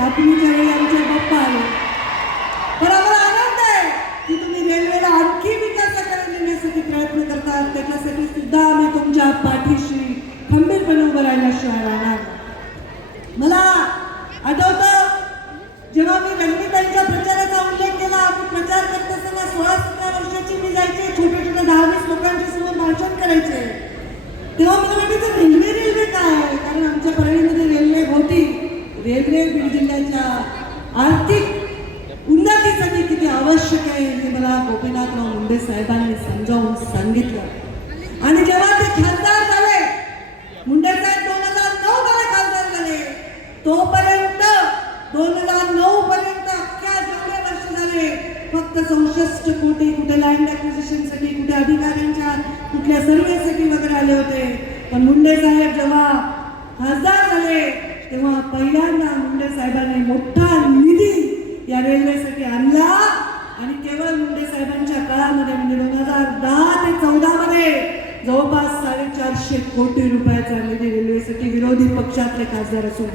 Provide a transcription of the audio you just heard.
सातवीच्या वेळी आमचे बाप्पा आले पण आम्हाला आनंद आहे की तुम्ही रेल्वेला आणखी विकासाकडे नेण्यासाठी प्रयत्न करतात. त्याच्यासाठी सुद्धा आम्ही तुमच्या पाठीशी खंबीरपणे उभं राहिल्याशिवाय राहणार मला आठवतं जेव्हा मी रणनीताईच्या प्रचाराचा उल्लेख केला आम्ही प्रचार करत असताना सोळा सतरा वर्षाची मी जायचे छोटे छोटे दहा वीस लोकांच्या समोर भाषण करायचे. तेव्हा मला रेल्वे बीड जिल्ह्याच्या आर्थिक उन्नतीसाठी किती आवश्यक आहे हे मला गोपीनाथराव मुंडे साहेबांनी समजावून सांगितलं. आणि जेव्हा ते खासदार झाले मुंडे साहेब दोन हजार नऊ मध्ये खासदार झाले तोपर्यंत दोन हजार नऊ पर्यंत अख्ख्या जेवढे वर्ष झाले फक्त चौसष्ट कोटी कुठे लँडसाठी कुठे अधिकाऱ्यांच्या कुठल्या सर्वेसाठी वगैरे आले होते. पण मुंडे साहेब जेव्हा खासदार झाले तेव्हा पहिल्यांदा मुंडे साहेबांनी मोठा निधी या रेल्वेसाठी आणला. आणि केवळ मुंडे साहेबांच्या काळामध्ये म्हणजे दोन हजार दहा ते चौदा मध्ये जवळपास साडेचारशे कोटी रुपयाचा निधी रेल्वेसाठी विरोधी पक्षातले खासदार असून